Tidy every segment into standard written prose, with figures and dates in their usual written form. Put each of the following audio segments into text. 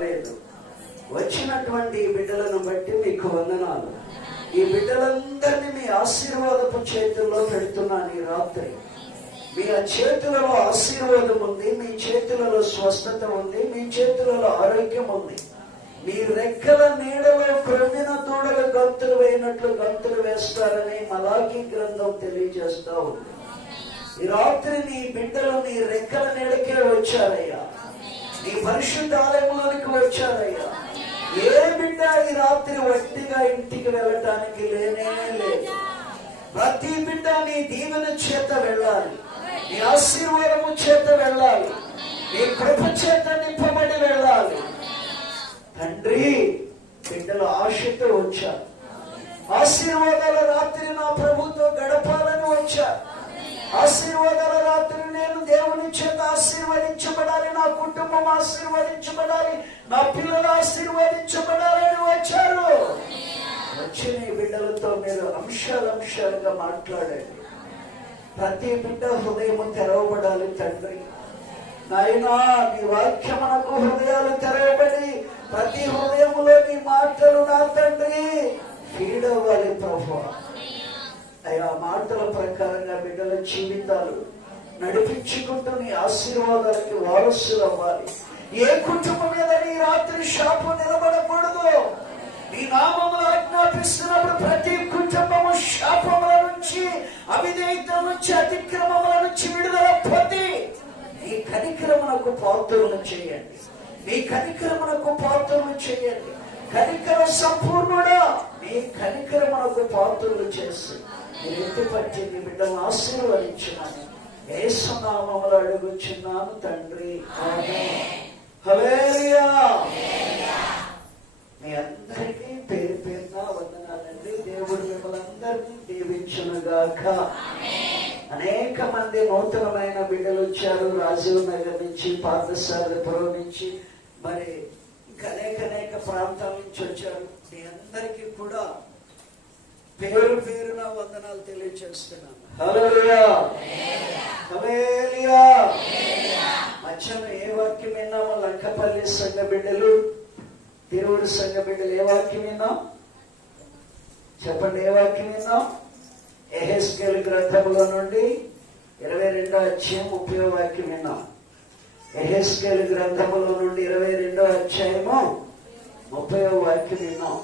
రాలేదు. వచ్చినటువంటి ఈ బిడ్డలను బట్టి మీకు వందనాలు. ఈ బిడ్డలందరినీ మీ ఆశీర్వాదపు చేతుల్లో పెడుతున్నాను ఈ రాత్రి. మీ చేతులలో ఆశీర్వాదం ఉంది, మీ చేతులలో స్వస్థత ఉంది, మీ చేతులలో ఆరోగ్యం ఉంది. మీ రెక్కల నీడలో క్రొవ్విన దూడలు గంతులు వేయినట్లు గంతులు వేస్తారని మలాకీ గ్రంథం తెలియజేస్తా ఉంది. ఈ రాత్రి నీ బిడ్డలు నీ రెక్కల నీడకే వచ్చారయ్యా, నీ పరిశుద్ధ ఆలయంలోనికి వచ్చారయ్యా. ఏ బిడ్డ ఈ రాత్రి వట్టిగా ఇంటికి వెళ్ళటానికి లేనే లేదు. ప్రతి బిడ్డ నీ దీవెన చేత వెళ్ళాలి, నీ ఆశీర్వాదము చేత వెళ్ళాలి, నీ కృప చేత నింపబడి వెళ్ళాలి. తండ్రి, బిడ్డలు ఆశతో వచ్చారు. ఆశీర్వాదాల రాత్రి నా ప్రభుతో గడపాలని వచ్చారు. ఆశీర్వాదాల రాత్రి నేను దేవుని చేత ఆశీర్వదించబడాలి, నా కుటుంబం ఆశీర్వదించబడాలి, నా పిల్లలు ఆశీర్వదించబడాలని వచ్చారు. వచ్చిన ఈ బిడ్డలతో మీరు అంశాలుగా మాట్లాడండి. ప్రతి బిడ్డ హృదయము తెరవబడాలి తండ్రి. నాయనా, నీ వాక్యమునకు హృదయాలు తెరవబడి ప్రతి హృదయములో నీ మాటలు నా తండ్రి ఫీడ్ అవ్వాలి ప్రభువా. అయ్యా, మాటల ప్రకారంగా బిడ్డల జీవితాలు నడిపించుకుంటూ నీ ఆశీర్వాదాలకి వారసులు అవ్వాలి. ఏ కుటుంబం మీద నీ రాత్రి శాపం నిలబడకూడదు. నీ నామములు ఆజ్ఞాపిస్తున్నప్పుడు ప్రతి కుటుంబము శాపముల నుంచి, అవిధేయత నుంచి, అతిక్రమముల నుంచి విడుదల పొంది నీ కనికరమునకు పాత్రలను చేయండి. నీ కనికరమునకు పాత్రలు చేయండి. కనికర సంపూర్ణుడా, నీ కనికరమునకు పాత్రలు చేసి మీరు ఎత్తిపట్టి నీ బిడ్డను ఆశీర్వదించమని యేసు నామములో అడుగుచున్నాను తండ్రి. ఆమేన్. హల్లెలూయా. మీ అందరికీ పేరు పేరున వందనాలండి. దేవుడు మిమ్మల్ని అందరినీ దీవించునుగాక. అనేక మంది నూతనమైన బిడ్డలు వచ్చారు. రాజీవ్ నగర్ నుంచి, పార్థసారథిపురం నుంచి, మరి ఇంకా అనేక ప్రాంతాల నుంచి వచ్చారు. మీ అందరికీ కూడా పేరు పేరున వందనాలు తెలియజేస్తున్నాను. హల్లెలూయా, హల్లెలూయా. మధ్యాహ్నం ఏ వాక్యం విన్నామో లంకపల్లి సంఘ బిడ్డలు, తిరువురు సంఘ బిడ్డలు ఏ వాక్యం విన్నాం చెప్పండి? ఏ వాక్యం విన్నాం? యెహెజ్కేలు గ్రంథములో నుండి 22వ అధ్యాయం 30వ వాక్యం విన్నాం. యెహెజ్కేలు గ్రంథములో నుండి 22వ అధ్యాయము 30వ వాక్యం విన్నాం.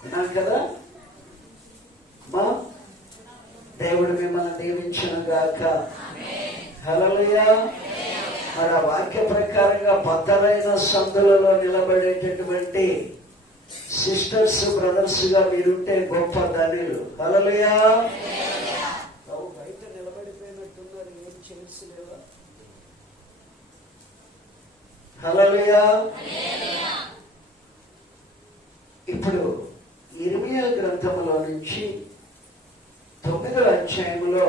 విన్నాం కదా? మా దేవుడు మిమ్మల్ని దీవించును గాక. హల్లెలూయా. మరి ఆ వాక్య ప్రకారంగా బద్దలైన సందులలో నిలబడేటటువంటి సిస్టర్స్, బ్రదర్స్ గా మీరుంటే గొప్ప ధనిలు. హల్లెలూయా. బయట నిలబడిపోయినట్టున్నారు, ఏం తెలుసులేవా? హల్లెలూయా. ఇప్పుడు ఇర్మియా గ్రంథములో నుంచి 9వ అధ్యాయంలో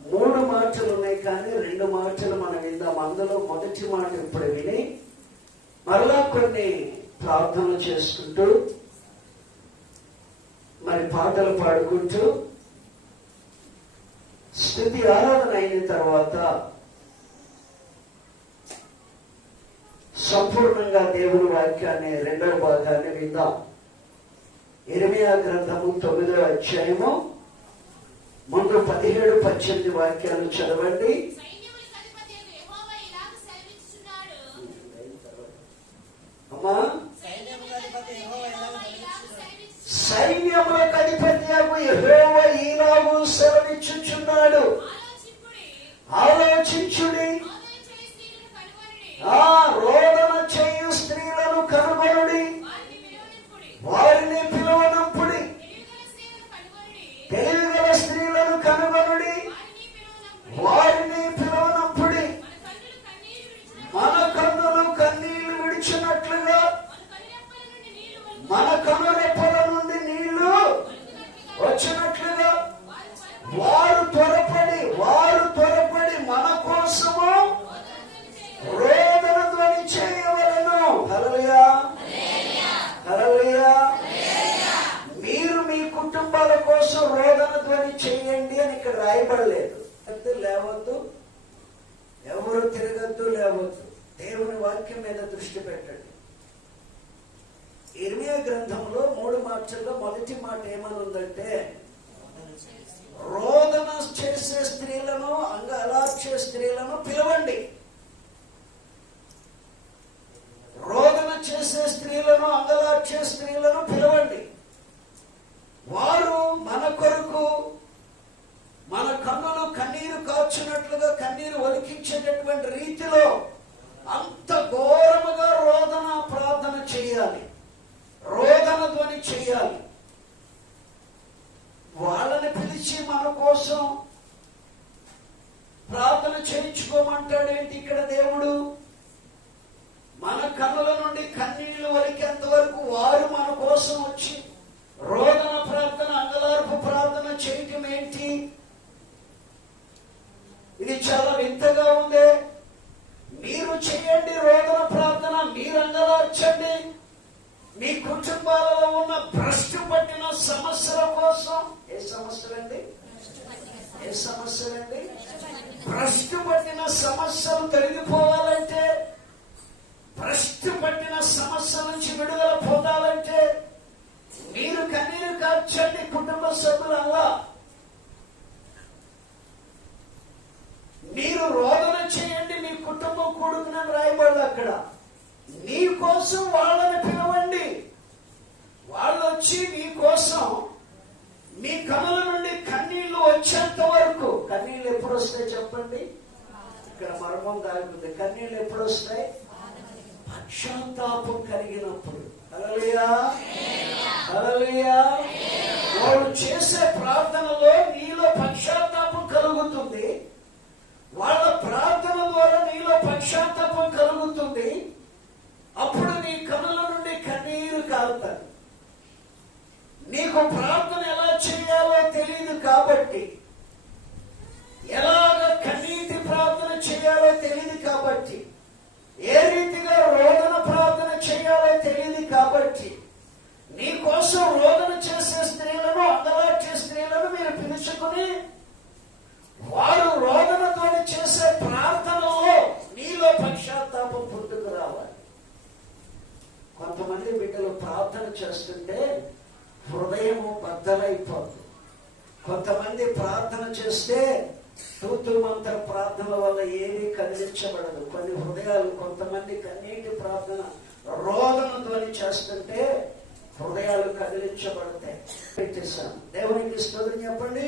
3 మాటలు ఉన్నాయి, కానీ 2 మాటలు మనం విందాం. అందులో మొదటి మాట ఇప్పుడు విని మరలా కొన్ని ప్రార్థనలు చేసుకుంటూ, మరి పాటలు పాడుకుంటూ, స్తుతి ఆరాధన అయిన తర్వాత సంపూర్ణంగా దేవుని వాక్యాన్ని 2వ భాగాన్ని విందాం. ఇర్మియా గ్రంథము 9వ అధ్యాయము ముందు 17-18 వాక్యాలు చదవండి. అమ్మా, సైన్యములకు అధిపత్యము యెహోవా ఈలాగు సెలవిచ్చుచున్నాడు, ఆలోచించుడి, రోదన చేయు స్త్రీలను కనుగొనుడి, వారిని పిలువనంపుడి, తెలివిగల స్త్రీలను కనుగొనుడి, వారిని పిలువనంపుడి. మన కన్నులు కన్నీళ్లు విడిచినట్లుగా, మన కనురెప్పల నుండి నీళ్లు వచ్చినట్లుగా వారు త్వరపడి మన కోసము రోదన ధ్వని చేయవలెను. హల్లెలూయా, హల్లెలూయా. మీరు మీ కుటుంబాల కోసం రోదన ధ్వని చేయండి అని ఇక్కడ రాయబడలేదు. లేవద్దు, ఎవరు తిరగద్దు, లేవద్దు. దేవుని వాక్యం మీద దృష్టి పెట్టండి. ఇర్మియా గ్రంథంలో 3 మాటల్లో మొదటి మాట ఏమనుందంటే, రోదన చేసే స్త్రీలను, అంగలార్చే స్త్రీలను పిలవండి. రోదన చేసే స్త్రీలను, అంగలార్చే స్త్రీలను పిలవండి. వారు మన కొరకు మన కన్నులు కన్నీరు కాచున్నట్లుగా కన్నీరు ఒలికించేటటువంటి రీతిలో అంత ఘోరముగా రోదన ప్రార్థన చేయాలి, రోదన ధ్వని చేయాలి. వాళ్ళని పిలిచి మన కోసం ప్రార్థన చేయించుకోమంటాడేంటి ఇక్కడ దేవుడు? మన కన్నుల నుండి కన్నీళ్లు ఒలికేంత వరకు వారు మన కోసం వచ్చి రోదన ప్రార్థన, అంగలార్పు ప్రార్థన చేయటం ఏంటి? ఇది చాలా వింతగా ఉంది. మీరు చేయండి రోదన ప్రార్థన, మీరు అంగలార్చండి. మీ కుటుంబాలలో ఉన్న భ్రష్టు పట్టిన సమస్యల కోసం. ఏ సమస్యలండి? ఏ సమస్యలండి? భ్రష్టు పట్టిన సమస్యలు తొలగిపోవాలంటే, భ్రష్టు పట్టిన సమస్యల నుంచి విడుదల పొందాలంటే మీరు కన్నీరు కార్చండి. కుటుంబ సభ్యులల్లా మీరు రోదన చేయండి. మీ కుటుంబం కూడుకునని రాయబడదు అక్కడ. మీ కోసం వాళ్ళని పిలవండి. వాళ్ళు వచ్చి మీ కోసం మీ కనుల నుండి కన్నీళ్లు వచ్చేంత వరకు. కన్నీళ్లు ఎప్పుడు వస్తాయి చెప్పండి? ఇక్కడ మర్మం దాగుతుంది. కన్నీళ్లు ఎప్పుడు వస్తాయి? పశ్చాత్తాపం కలిగినప్పుడు. హల్లెలూయా, హల్లెలూయా. వాళ్ళు చేసే ప్రార్థనలో నీలో పశ్చాత్తాపం కలుగుతుంది. వాళ్ళ ప్రార్థన ద్వారా నీలో పశ్చాత్తాపం కలుగుతుంది. అప్పుడు నీ కనుల నుండి కన్నీరు కారుతారు. నీకు ప్రార్థన ఎలా చేయాలో తెలియదు కాబట్టి, ఎలాగ కన్నీటి ప్రార్థన చేయాలో తెలియదు కాబట్టి, ఏ రీతిగా రోదన ప్రార్థన చేయాలో తెలియదు కాబట్టి, నీ కోసం రోదన చేసే స్త్రీలను, అంగలార్చే స్త్రీలను మీరు పిలుచుకుని వారు రోదనతో చేసే ప్రార్థనలో నీలో పశ్చాత్తాపం పుట్టుకు రావాలి. కొంతమంది బిడ్డలు ప్రార్థన చేస్తుంటే హృదయము బద్దలైపోతుంది. కొంతమంది ప్రార్థన చేస్తే తూతు మంత్ర ప్రార్థన వల్ల ఏమీ కదిలించబడదు. కొన్ని హృదయాలు, కొంతమంది కన్నీటి ప్రార్థన, రోదన ధ్వని చేస్తుంటే హృదయాలు కదిలించబడతాయి. పెట్టేశాను. దేవునికి స్తోత్రం చెప్పండి.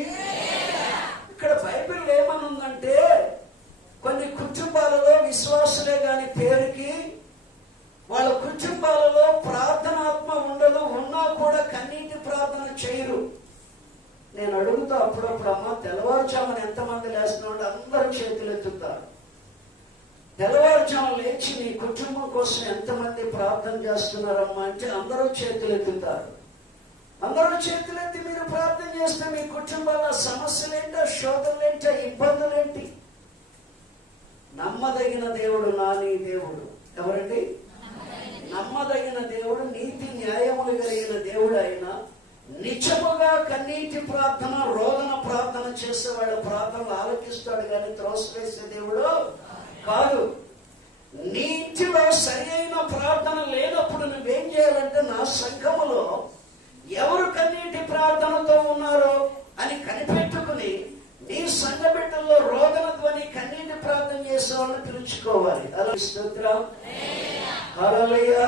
ఇక్కడ బైబిల్ ఏమనుందంటే, కొన్ని కుటుంబాలలో విశ్వాసులే గాని పేరుకి వాళ్ళ కుటుంబాలలో ప్రార్థనాత్మ ఉండదు. ఉన్నా కూడా కన్నీటి ప్రార్థన చేయరు. నేను అడుగుతా అప్పుడప్పుడు, అమ్మ తెల్లవారుజామున ఎంతమంది లేస్తున్నాడు? అందరూ చేతులు ఎత్తుతారు. తెల్లవారుజామున లేచి నీ కుటుంబం కోసం ఎంతమంది ప్రార్థన చేస్తున్నారమ్మా అంటే అందరూ చేతులు ఎత్తుతారు. అందరూ చేతులెత్తి మీరు ప్రార్థన చేస్తే మీ కుటుంబాల సమస్యలేంటో, శోధనలేంటో, ఇబ్బందులేంటి? నమ్మదగిన దేవుడు నా నీ దేవుడు ఎవరండి? నమ్మదగిన దేవుడు, నీతి న్యాయములు కలిగిన దేవుడు. ఆయన నిజముగా కన్నీటి ప్రార్థన, రోదన ప్రార్థన చేసే వాళ్ళ ప్రార్థనలు ఆలకిస్తాడు కానీ త్రోసివేసే దేవుడు కాదు. నీ ఇంటిలో సరి అయిన ప్రార్థన లేనప్పుడు నువ్వేం చేయాలంటే, నా సంఘములో ఎవరు కన్నీటి ప్రార్థనతో ఉన్నారో అని కనిపెట్టుకుని నీ సంఘ బిడ్డల్లో రోదన ధ్వని, కన్నీటి ప్రార్థన చేసే వాళ్ళని పిలుచుకోవాలి. అలా స్తోత్రం, హల్లెలూయా.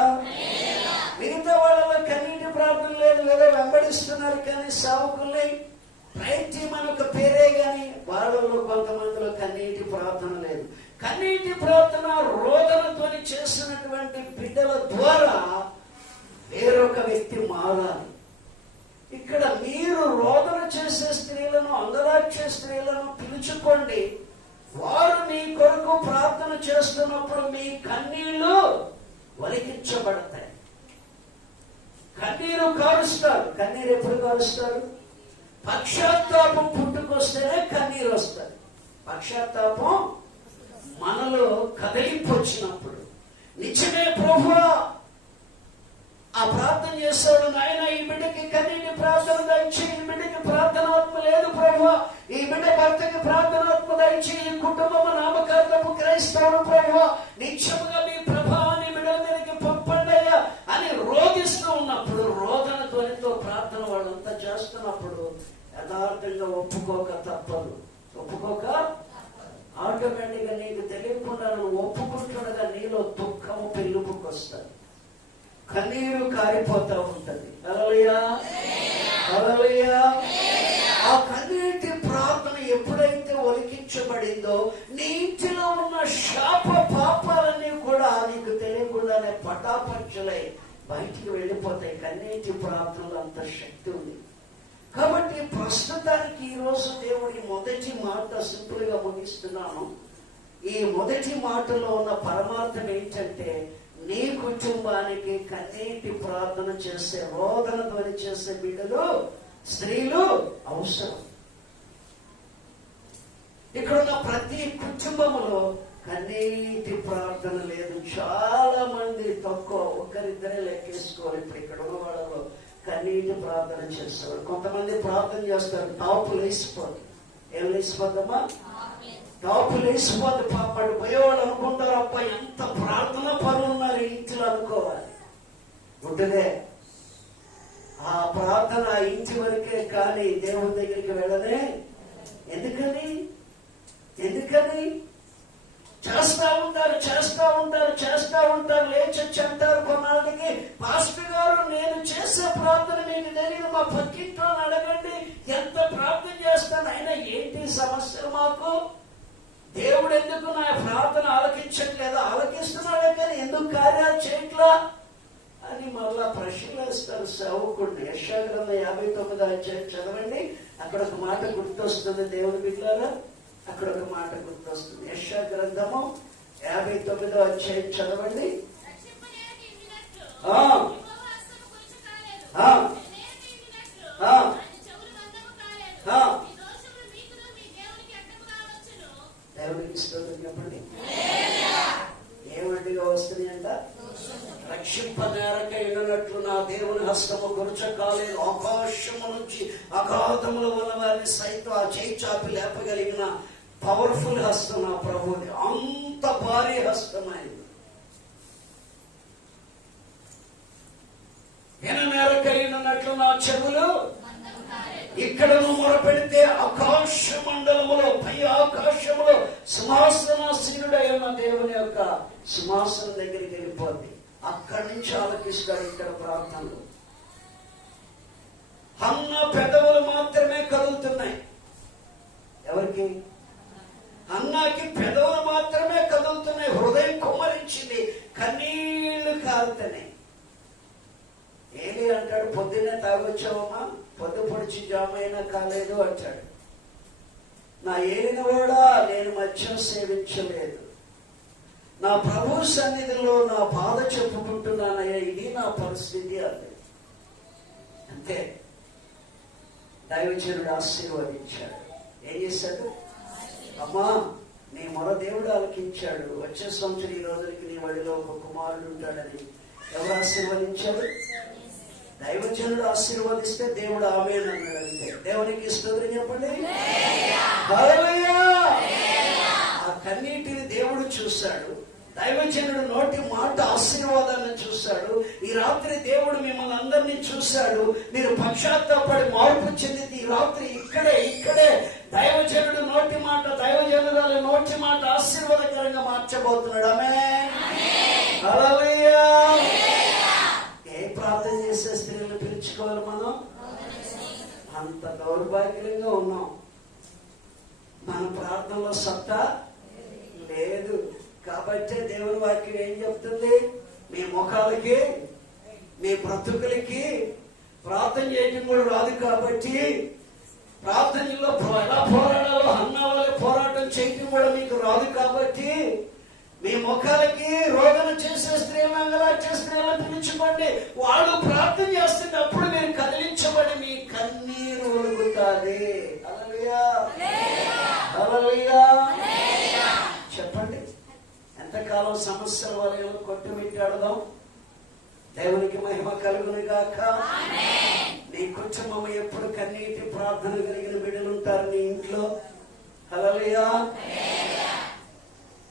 మిగతా వాళ్ళలో కన్నీటి ప్రార్థన లేదు, లేదా వెంబడిస్తున్నారు కానీ సేవకుల్ని ప్రయత్నం ఒక పేరే గాని వాళ్ళలో కొంతమందిలో కన్నీటి ప్రార్థన లేదు. కన్నీటి ప్రార్థన, రోదన ధ్వని చేసినటువంటి బిడ్డల ద్వారా వేరొక వ్యక్తి మారాలి. ఇక్కడ మీరు రోదన చేసే స్త్రీలను, అంగలార్చే స్త్రీలను పిలుచుకోండి. వారు మీ కొరకు ప్రార్థన చేస్తున్నప్పుడు మీ కన్నీళ్లు ఒలికించబడతాయి. కన్నీరు కారుస్తారు. కన్నీరు ఎప్పుడు కారుస్తారు? పశ్చాత్తాపం పుట్టుకొస్తేనే కన్నీరు వస్తుంది. పశ్చాత్తాపం మనలో కదిలింపు వచ్చినప్పుడు, నిజమే ప్రభువా ఆ ప్రార్థన చేస్తాడు, నాయన ఈ బిడ్డకి కన్నీటి ప్రార్థన దయచేయి, ఈ బిడ్డకి ప్రార్థనాత్మ లేదు ప్రభువా, ఈ ఈ బిడ్డ భర్తకి ప్రార్థనాత్మ దయచి ఈ కుటుంబం నామకార్థము క్రైస్తవుడు ప్రభువా నిత్యముగా మీ ప్రభావాన్ని బిడ్డల మీదకి పంపండి అయ్యా అని రోధిస్తూ ఉన్నప్పుడు, రోదన ధ్వనితో ప్రార్థన వాళ్ళంతా చేస్తున్నప్పుడు యథార్థంగా ఒప్పుకోక తప్పదు. ఒప్పుకోక ఆటోమేటిక్ గా నీకు తెలియకుండా నువ్వు ఒప్పుకుంటుండగా నీలో దుఃఖము పెళ్ళుపుకొస్తుంది, కన్నీరు కారిపోతా ఉంటది. హల్లెలూయా, హల్లెలూయా. ఆ కన్నీటి ప్రార్థన ఎప్పుడైతే ఒలికించబడిందో నీ ఇంటిలో ఉన్న శాప పాపాలన్నీ కూడా నీకు తెలియకుండానే పటాపంచలై బయటికి వెళ్ళిపోతాయి. కన్నీటి ప్రార్థనలో అంత శక్తి ఉంది. కాబట్టి ప్రస్తుతానికి ఈరోజు దేవుడి మొదటి మాట సింపుల్ గా ముగిస్తున్నాను. ఈ మొదటి మాటలో ఉన్న పరమార్థం ఏంటంటే, నీ కుటుంబానికి కన్నీటి ప్రార్థన చేసే, రోదన ధ్వని చేసే బిడ్డలు, స్త్రీలు అవసరం. ఇక్కడున్న ప్రతి కుటుంబంలో కన్నీటి ప్రార్థన లేదు. చాలా మంది తక్కువ, ఒక్కరిద్దరే లెక్కేసుకోవాలి. ఇప్పుడు ఇక్కడ ఉన్న వాళ్ళలో కన్నీటి ప్రార్థన చేస్తారు. కొంతమంది ప్రార్థన చేస్తారు, టాపు లేసిపోదు. ఏం లేసిపోద్దమ్మా? టాపు లేసిపోద్ది. పాపడు పోయేవాళ్ళు అనుకుంటారు, అబ్బా ఎంత ప్రార్థన పనులు ఉన్నారు ఇంట్లో అనుకోవాలి. ఉంటుందే ఆ ప్రార్థన ఇంటి వరకే, కానీ దేవుని దగ్గరికి వెళ్ళనే. ఎందుకని చేస్తా ఉంటారు లేచొచ్చి అంటారు కొన్నాళ్ళకి, పాస్టర్ గారు నేను చేసే ప్రార్థన మీకు తెలియదు, మా పక్కింట్లో అడగండి ఎంత ప్రార్థన చేస్తాను, అయినా ఏంటి సమస్యలు మాకు, దేవుడు ఎందుకు నా ప్రార్థన ఆలకించట్లేదు, ఆలకిస్తున్నాడే కానీ ఎందుకు కార్యాలు చేయట్లా అని మళ్ళా ప్రశ్నలు వేస్తారు సేవకుడిని. యెషయా గ్రంథం 59వ అధ్యాయం చదవండి. అక్కడ ఒక మాట గుర్తొస్తుంది దేవుని బిడ్డలారా, అక్కడ ఒక మాట గుర్తొస్తుంది. యెషయా గ్రంథము 59వ అధ్యాయం చదవండి. దేవునికి స్తోత్రం చెప్పండి. ఏమంటిగా వస్తున్నాయంట? రక్షింపనేరక ఎండినట్లు నా దేవుని హస్తము గురుచ కాలేదు, ఆకాశము నుంచి అగాధముల ఉన్న వారిని సైతం ఆ చేయి చాపి లేపగలిగిన పవర్ఫుల్ హస్తం నా ప్రభువుని. అంత భారీ హస్తమైంది. ఎనమేరక ఎండినట్లు నా చెవులు ఇక్కడ మొరపెడితే ఆకాశ మండలములో, పై ఆకాశములో సింహాసనాసీనుడై ఉన్న దేవుని యొక్క సింహాసనం దగ్గరికి వెళ్ళిపోద్ది. అక్కడి నుంచి ఆలకిస్తాడు. ఇక్కడ ప్రార్థనలు హన్న పెదవులు మాత్రమే కదులుతున్నాయి. ఎవరికి? హన్నాకి పెదవులు మాత్రమే కదులుతున్నాయి. హృదయం కుమ్మరించింది, కన్నీళ్లు కారుతున్నాయి. ఏలి అంటాడు, పొద్దున్నే తాగొచ్చావమ్మా, పొద్దు పొడిచి జామైనా కాలేదు అంటాడు. నా ఏలిన కూడా నేను మద్యం సేవించలేదు, నా ప్రభు సన్నిధిలో నా బాధ చెప్పుకుంటున్నానయ్యా, ఇది నా పరిస్థితి అంది. అంతే. దైవజనుడు ఆశీర్వదించాడు. ఏం చేశాడు? అమ్మా నీ మొర దేవుడు ఆలకించాడు, వచ్చే సంవత్సరం ఈ రోజులకి నీ వడిలో ఒక కుమారుడు ఉంటాడని ఎవరు ఆశీర్వదించాడు? దైవజనుడు ఆశీర్వదిస్తే దేవుడు ఆమేన్ అన్నాడు. అంతే. దేవునికి స్తోత్రం చెప్పండి. హల్లెలూయా. ఆ కన్నీటిని దేవుడు చూశాడు. దైవజనుడు నోటి మాట ఆశీర్వాదాన్ని చూశాడు. ఈ రాత్రి దేవుడు మిమ్మల్ని అందరినీ చూశాడు. మీరు పశ్చాత్తాపడి మార్పు చెందింది ఈ రాత్రి ఇక్కడే దైవజనుడు నోటి మాట, దైవజనురాలి నోటి మాట ఆశీర్వాదకరంగా మార్చబోతున్నాడు. ఆమేన్. హల్లెలూయా. ఏ ప్రార్థన చేసే స్త్రీలను పిలుచుకోవాలి మనం? అంత దౌర్భాగ్యంగా ఉన్నాం. మన ప్రార్థనలో సత్తా లేదు. కాబట్టి దేవుని వాక్యం ఏం చెప్తుంది? మీ ముఖాలకి, మీ బ్రతుకులకి ప్రార్థన చేయడం కూడా రాదు. కాబట్టి ప్రార్థనలో ఎలా పోరాడాలో హన్నా వాళ్ళ పోరాటం చేయడం కూడా మీకు రాదు. కాబట్టి మీ ముఖాలకి రోదన చేసే స్త్రీలు, అంగలార్చే స్త్రీలను పిలుచుకోండి. వాళ్ళు ప్రార్థన చేస్తున్నప్పుడు మీరు కదిలించబడి మీ కన్నీరు ఒలుగుతాది. హల్లెలూయా, హల్లెలూయా. చెప్పండి, ఎంతకాలం సమస్యల వలయంలో కొట్టుమిట్టాడదాం? దేవునికి మహిమ కలుగును గాక. నీ కుటుంబం ఎప్పుడు కన్నీటి ప్రార్థన కలిగిన బిడ్డలు ఉంటారు నీ ఇంట్లో. హల్లెలూయా.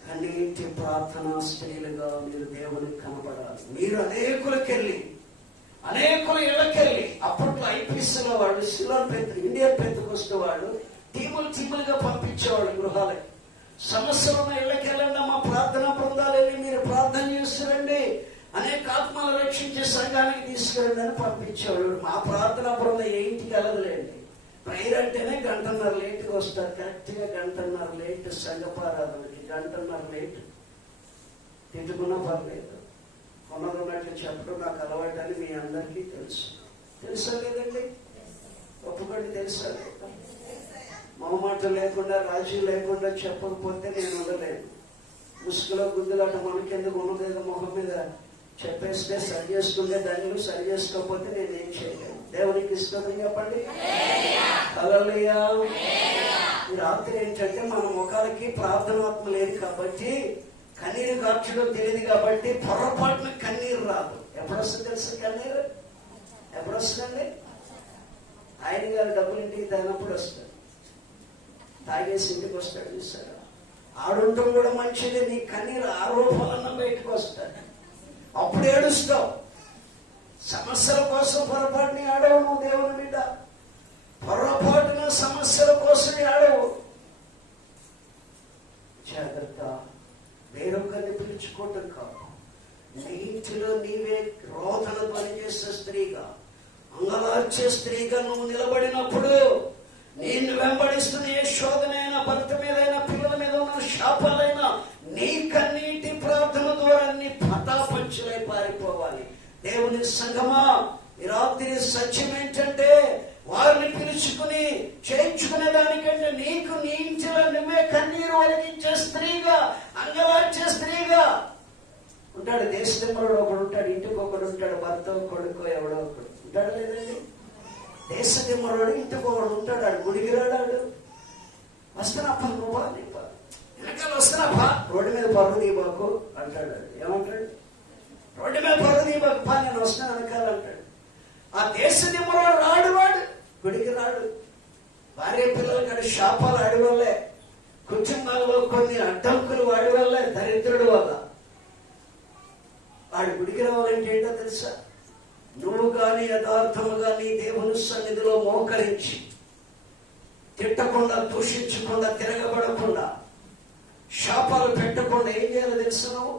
కన్నీటి ప్రార్థనా స్త్రీలుగా మీరు దేవునికి కనబడాలి. మీరు అనేకుల ఇళ్ళకెళ్ళి, అప్పట్లో ఐపీఎస్లో వాళ్ళు ఇండియన్ పెద్దకొస్తే వాళ్ళు టీములుగా పంపించేవాళ్ళు గృహాలకి. సమస్యలున్న ఇళ్ళకెళ్ళండి, మా ప్రార్థనా బృందాలని మీరు ప్రార్థన చేస్తారండి, అనేక ఆత్మలు రక్షించే సంఘానికి తీసుకురండి అని పంపించేవాడు. మా ప్రార్థనా బృందం ఇంటికి వెళ్ళదులేండి. ప్రేయర్ అంటేనే 1.5 గంటలు లేట్గా వస్తారు. కరెక్ట్గా 1.5 గంటలు లేట్ సంఘపారాధనకి, 1.5 గంటలు లేట్. తిట్టుకున్నా పర్లేదు, ఉన్నట్టు చెప్పడం నాకు అలవాటు అని మీ అందరికీ తెలుసా లేదండి? ఒప్పుకోండి, తెలుసా లేదా? మొహమాటం లేకుండా, రాజీ లేకుండా చెప్పకపోతే నేను ఉండలేను. ముసుగులో గుద్దులాట మనకెందుకు ఉన్నదేదో మొహం మీద చెప్పేస్తే సరి చేసుకుంటే దాన్ని సరి చేసుకోకపోతే నేనేం చేయలేను. దేవునికి ఇష్టం చెప్పండి. హల్లెలూయా. ఈ రాత్రి ఏంటంటే మన ముఖాలకి ప్రార్థనాత్మ లేదు కాబట్టి, కన్నీరు కార్చడం తెలియదు కాబట్టి పొరపాటున కన్నీరు రాదు. ఎప్పుడు వస్తుంది తెలుసు కన్నీరు? ఎప్పుడు వస్తుందండి? ఆయన గారు డబ్బులు ఇంటికి తాగినప్పుడు వస్తాడు, తాగేసి ఇంటికి వస్తాడు. చూస్తాడు, ఆడుంటం కూడా మంచిది. నీ కన్నీరు ఆరోపణలన్నా బయటకు వస్తాడు, అప్పుడు ఏడుస్తావు. సమస్యల కోసం పొరపాటుని ఆడవు నువ్వు. దేవుని బిడ్డ పొరపాటున సమస్యల కోసం ఆడవు. జాగ్రత్త. వేరొకరిని పిలుచుకోవటం కాదు, నీ ఇంటిలో నీవే రోదన పనిచేసే స్త్రీగా, అంగలార్చే స్త్రీగా నువ్వు నిలబడినప్పుడు, నిన్ను వెంబడిస్తున్న ఏ శోధనైనా, భర్త మీదైనా, పిల్లల మీద ఉన్న శాపాలైనా, నీ కన్నీటి ప్రార్థన ద్వారా నీ పటాపంచులై పారిపోవాలి. దేవుని సంగమా, ఈ రాత్రి సత్యం ఏంటంటే, వారిని పిలుచుకుని చేయించుకునే దానికంటే నీకు నీ ఇంటిలో నువ్వే కన్నీరు ఒలికించే స్త్రీగా, అంగలార్చే స్త్రీగా ఉంటాడు. దేశదిమ్మరుడు ఒకడు ఉంటాడు, ఇంటికి ఒకడు ఉంటాడు, భర్త కొడుకో ఎవడో ఒకడు ఉంటాడు లేదండి? దేశదిమ్మరుడు ఇంటికి ఒకడు ఉంటాడు, ఆడు గుడికి రాడాడు. వస్తున్నాపా నువ్వు వెనకాల వస్తున్నాపా, రోడ్డు మీద పరుగు దీబాకు అంటాడు. ఏమంటాడు? రోడ్డు మీద పరుగు దీబాకు పా, నేను వస్తున్నాను వెనకాల అంటాడు. ఆ దేశదిమ్మరుడు రాడు, వాడు గుడికి రాడు. భార్య పిల్లలు కాదు శాపాలు ఆడి వల్లే, కుటుంబాల్లో కొన్ని అడ్డంకులు వాడి వల్లే, దరిద్రుడి వల్ల. వాడు గుడికి రావాలంటే ఏంటో తెలుసా? నువ్వు కానీ యథార్థముగా నీ దేవుని సన్నిధిలో మోకరించి, తిట్టకుండా, దూషించకుండా, తిరగబడకుండా, శాపాలు పెట్టకుండా ఏం చేయాలో తెలుసు? నువ్వు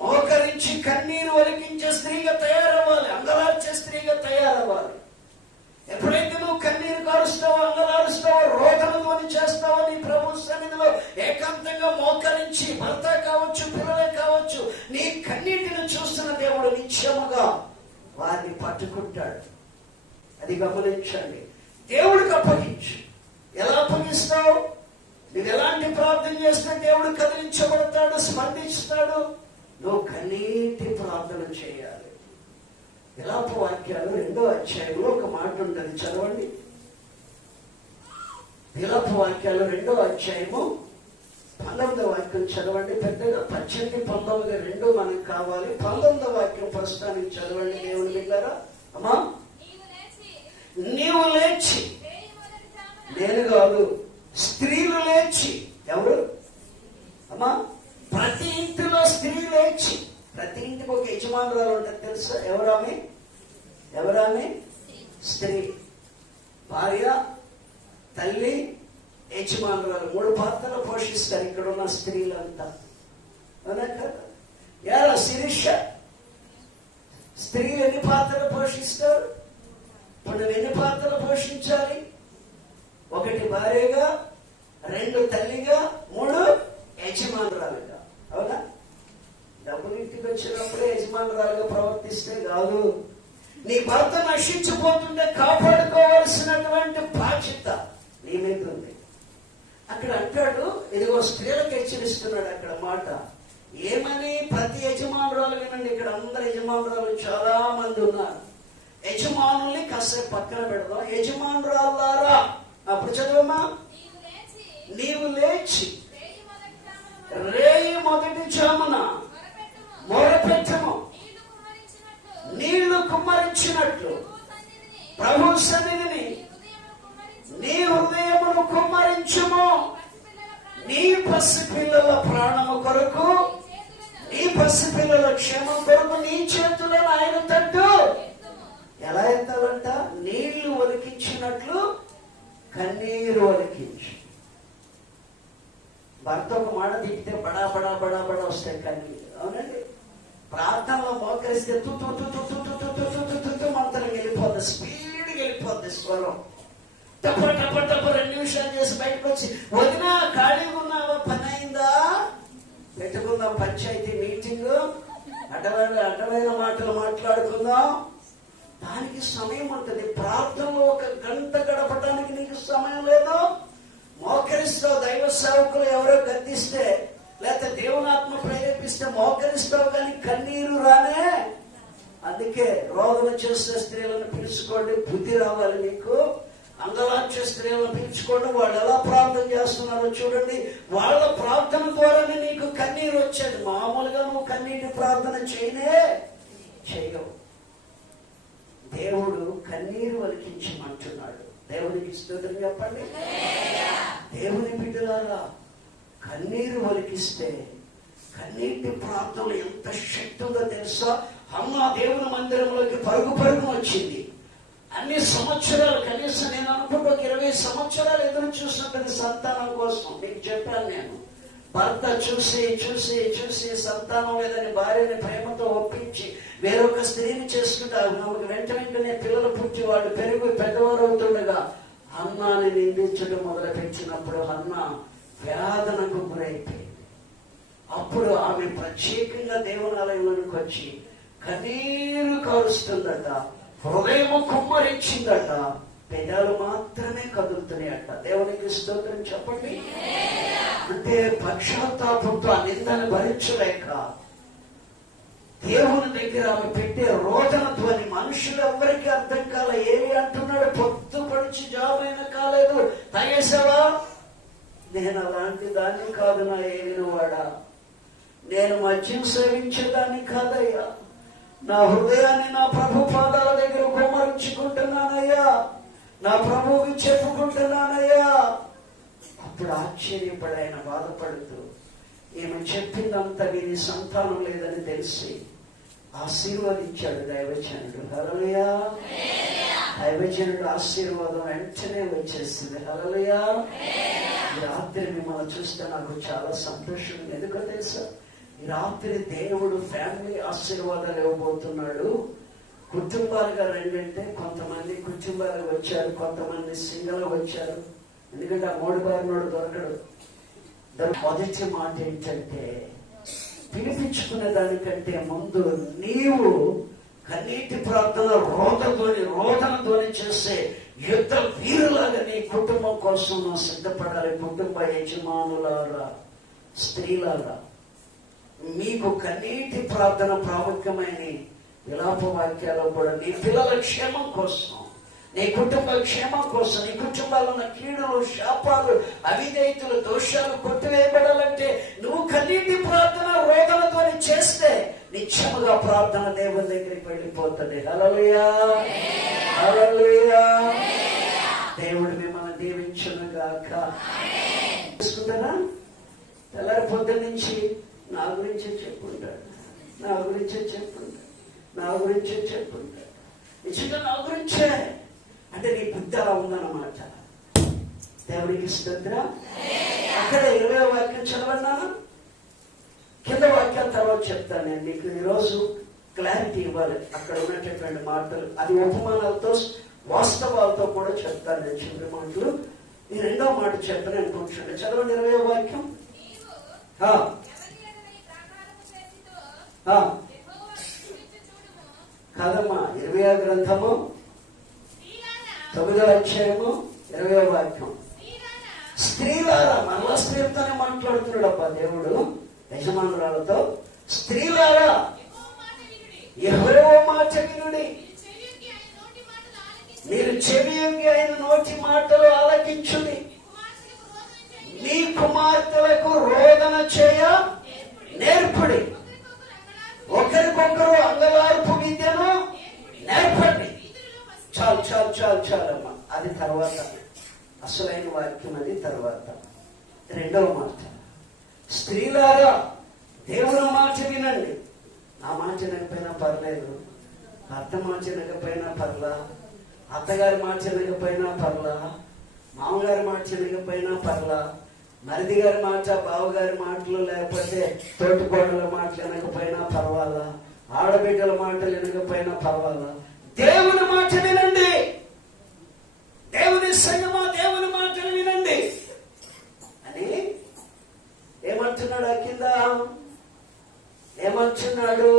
మోకరించి కన్నీరు ఒలికించే స్త్రీగా తయారవ్వాలి, అంగలార్చే స్త్రీగా తయారవ్వాలి. ఎప్పుడైతే నువ్వు కన్నీరు కారుస్తావో, అంగలారుస్తావో, రోదన ధ్వని చేస్తావో, నీ ప్రభు సన్నిధిలో ఏకాంతంగా మోకరించి, భర్త కావచ్చు, పిల్లలే కావచ్చు, నీ కన్నీటిని చూస్తున్న దేవుడు నిత్యముగా వారిని పట్టుకుంటాడు. అది గమనించండి. దేవుడికి అప్పగించు. ఎలా అప్పగిస్తావు? నువ్వు ఎలాంటి ప్రార్థన చేస్తే దేవుడు కదిలించబడతాడు, స్పందిస్తాడు? నువ్వు కన్నీటి ప్రార్థన చేయాలి. విలాప వాక్యాలు 2వ అధ్యాయంలో ఒక మాట ఉంటుంది, చదవండి. విలాప వాక్యాలు 2వ అధ్యాయము 19వ వాక్యం చదవండి. పెద్దగా 18, 19 2 మనకు కావాలి. 19వ వాక్యం ప్రస్తుతానికి చదవండి దేవుని బిడ్డలారా. అమ్మా, నీవు లేచి, నేను కాదు, స్త్రీలు లేచి. ఎవరు? అమ్మా, ప్రతి ఇంటిలో స్త్రీ లేచి. ప్రతి ఇంటికి ఒక యజమానురాలు ఉంటుంది తెలుసా? ఎవరామె? స్త్రీ. భార్య, తల్లి, యజమానురాలు. 3 పాత్రలు పోషిస్తారు ఇక్కడ ఉన్న స్త్రీలంతా. అవునా కదా? ఎలా శిరీష, స్త్రీలు ఎన్ని పాత్రలు పోషిస్తారు? ఇప్పుడు నువ్వు ఎన్ని పాత్రలు పోషించాలి? 1 భార్యగా, 2 తల్లిగా, 3 యజమానురాలుగా. అవునా? డబ్బులు ఇంటికి వచ్చినప్పుడే యజమానురాలుగా ప్రవర్తిస్తే కాదు. నీ భర్త నశించిపోతుంటే కాపాడుకోవాల్సినటువంటి బాధ్యత నీ మీద ఉంది. అక్కడ అంటాడు, ఇదిగో స్త్రీలకు హెచ్చరిస్తున్నాడు అక్కడ మాట. ఏమని? ప్రతి యజమానురాలు వినండి. ఇక్కడ అందరు యజమానురాలు చాలా మంది ఉన్నారు. యజమానుల్ని కాసేపు పక్కన పెడదాం. యజమానురాలారా, అప్పుడు చదవమ్మా. నీవు లేచి రేయి మొదటి జామున మొరపెట్టము, నీ ప్రభు సన్నిధిని నీ హృదయమును కుమ్మరించుము. నీ పసిపిల్లల ప్రాణము కొరకు, నీ పసిపిల్లల క్షేమం కొరకు నీ చేతులను ఆయన తట్టు. ఎలా ఎత్తాలంట? నీళ్లు ఒలికించినట్లు కన్నీరు ఒలికించు. భర్త ఒక మాట తిప్పితే బడా బడా బడా బడా వస్తాయి కన్నీరు. అవునండి. ప్రార్థనలో మోకరిస్తే మంత్రం వెళ్ళిపోద్ది, స్పీడ్గా వెళ్ళిపోద్ది స్వరం. టప్ప టప్ప టప్ప 2 నిమిషాలు చేసి బయటకు వచ్చి, వదినా ఖాళీగా ఉన్నావా, పని అయిందా, పెట్టుకుందాం పంచాయతీ మీటింగ్, అడ్డమైన మాటలు మాట్లాడుకుందాం. దానికి సమయం ఉంటుంది. ప్రార్థనలో 1 గంట గడపడానికి నీకు సమయం లేదు. మోకరిస్తావు, దైవ సేవకులు ఎవరో గద్దిస్తే లేకపోతే దేవునాత్మ ప్రేరేపిస్తే మోకరిస్తావు, కానీ కన్నీరు రానే. అందుకే రోదన చేసే స్త్రీలను పిలుచుకోండి, బుద్ధి రావాలి నీకు. అంగలార్చే స్త్రీలను పిలుచుకోండి, వాళ్ళు ఎలా ప్రార్థన చేస్తున్నారో చూడండి. వాళ్ళ ప్రార్థన ద్వారానే నీకు కన్నీరు వచ్చేది. మామూలుగా నువ్వు కన్నీటి ప్రార్థన చేయవు. దేవుడు కన్నీరు వలికించమంటున్నాడు. దేవునికి స్తోత్రం చెప్పండి. దేవుని బిడ్డలారా, కన్నీరు వలికిస్తే కన్నీటి ప్రార్థనలు ఎంత శక్తి ఉందో తెలుసా? హన్నా దేవుని మందిరంలోకి పరుగున వచ్చింది. అన్ని సంవత్సరాలు, కనీసం నేను అనుకుంటూ 20 సంవత్సరాలు ఎదురు చూసినట్టు సంతానం కోసం. మీకు చెప్పాను నేను. భర్త చూసి సంతానం లేదని భార్యని ప్రేమతో ఒప్పించి వేరొక స్త్రీని చేసుకుంటారు. ఆమెకు వెంటనే పిల్లలు పుట్టి వాళ్ళు పెరిగి పెద్దవారు అవుతుండగా హన్నాని నిందించడం మొదలుపెట్టినప్పుడు హన్నా వేదనకు గురైపోయింది. అప్పుడు ఆమె ప్రత్యేకంగా దేవునాలయంలోకి వచ్చి కన్నీరు కారుస్తుందట, హృదయము కుమ్మరించిందట, పెదాలు మాత్రమే కదులుతున్నాయట. దేవునికి స్తోత్రం చెప్పండి. అంటే పశ్చాత్తాపంతో ఆ నిందను భరించలేక దేవుని దగ్గర ఆమె పెట్టే రోదన ధ్వని మనుషులు ఎవరికి అర్థం కాల. ఏమి అంటున్నాడు? పొద్దు పడిచి జాబైనా కాలేదు, తాగేసావా? నేను అలాంటి దాన్ని కాదు నా ఏలిన వాడా, నేను మద్యం సేవించేదాన్ని కాదయ్యా, నా హృదయాన్ని నా ప్రభు పాదాల దగ్గర కుమ్మరించుకుంటున్నానయ్యా, నా ప్రభువుకి చెప్పుకుంటున్నానయ్యా. అప్పుడు ఆశ్చర్యపడి ఆయన బాధపడుతూ ఈమె చెప్పిందంతా విని సంతానం లేదని తెలిసి ఆశీర్వదించాడు దైవజనుడు. హల్లెలూయా. దైవజనుడు ఆశీర్వాదం వెంటనే వచ్చేసింది. హల్లెలూయా. ఈ రాత్రి మిమ్మల్ని చూస్తే నాకు చాలా సంతోషం. ఎందుకో తెలుసా? ఈ రాత్రి దేవుడు ఫ్యామిలీ ఆశీర్వాదాలు ఇవ్వబోతున్నాడు. కుటుంబాలుగా రెండంటే కొంతమంది కుటుంబాలు వచ్చారు, కొంతమంది సింగల్ వచ్చారు. ఎందుకంటే ఆ 3 బారినోడు దొరకడు. మొదటి మాట ఏంటంటే, పిలిపించుకునే దానికంటే ముందు నీవు కన్నీటి ప్రార్థన రోదనతోని చేసే యుద్ధ వీరులాగా నీ కుటుంబం కోసం నువ్వు సిద్ధపడాలి. కుటుంబ యజమానులారా, స్త్రీలారా, మీకు కన్నీటి ప్రార్థన ప్రాముఖ్యమైన విలాప వాక్యాలు కూడా నీ పిల్లల క్షేమం కోసం, నీ కుటుంబ క్షేమం కోసం, నీ కుటుంబాల్లో ఉన్న కీడులు, శాపాలు, అవిధేయతలు, దోషాలు కొట్టివేయబడాలంటే నువ్వు కన్నీటి ప్రార్థన రోదనతో చేస్తే నిత్యముగా ప్రార్థన దేవుని దగ్గరికి వెళ్ళిపోతుంది. హల్లెలూయా. హల్లెలూయా. దేవుడు మిమ్మల్ని దీవించునుగాక. తీసుకుంటారా? తెల్లారి పొద్దున్న నుంచి నా గురించే చెప్పుకుంటాడు, నా గురించే చెప్పుకుంటాడు, నా గురించే చెప్పుకుంటాడు. నిజంగా నా గురించే అంటే నీ బుద్ధి అలా ఉందన్నమాట. దేవుడికి స్తోత్రం. అక్కడ 20వ వాక్యం చదవన్నాను. కింద వాక్యాల తర్వాత చెప్తాను నేను మీకు. ఈరోజు క్లారిటీ ఇవ్వాలి అక్కడ ఉన్నటువంటి మాటలు. అది ఉపమానాలతో వాస్తవాలతో కూడా చెప్తాను నేను. చివరి మాటలు ఈ 2వ మాట చెప్తాను అనుకుంటున్నాను. చదవండి 20వ వాక్యం. కాదమ్మా, 20వ గ్రంథము 9వ అధ్యాయము 20వ వాక్యం. స్త్రీలారా, మరలా స్త్రీలతోనే మాట్లాడుతున్నాడు అబ్బా దేవుడు యజమానురాలతో. స్త్రీలారా, యెహోవా మాట వినుడి, మీరు చెవియొగ్గి ఆయన నోటి మాటలు ఆలకించుడి, మీ కుమార్తెలకు రోదన చేయ నేర్పుడి, ఒకరికొకరు అంగలార్పు విద్యను నేర్పండి. చాలు చాలు అత్త మాట వినకపోయినా పర్లా, అత్తగారి మాట వినకపోయినా పర్లా, మామగారి మాట వినకపోయినా పర్లా, మరిది గారి మాట, బావగారి మాటలు, లేకపోతే తోటికోడల మాటలు వినకపోయినా పర్వాలా, ఆడబిడ్డల మాటలు వినకపోయినా పర్వాలా, దేవుని మాట వినండి. దేవుని సంగమా, దేవుని మాటలు వినండి అని ఏమంటున్నాడు? కింద ఏమంటున్నాడు?